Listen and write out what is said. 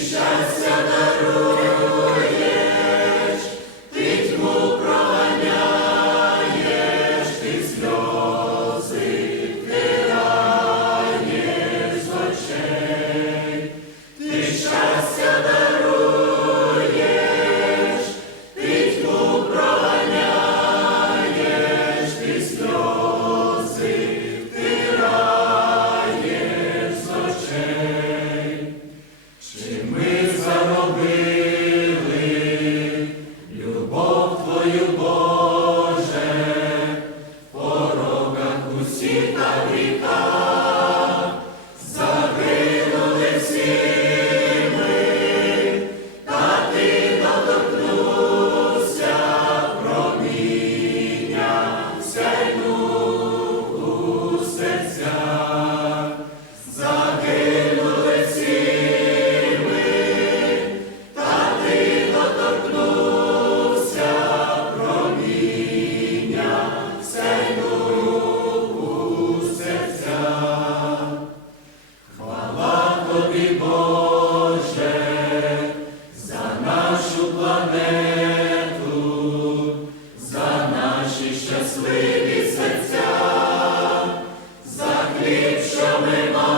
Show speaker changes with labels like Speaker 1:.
Speaker 1: shall. Хліб, що ми маєм,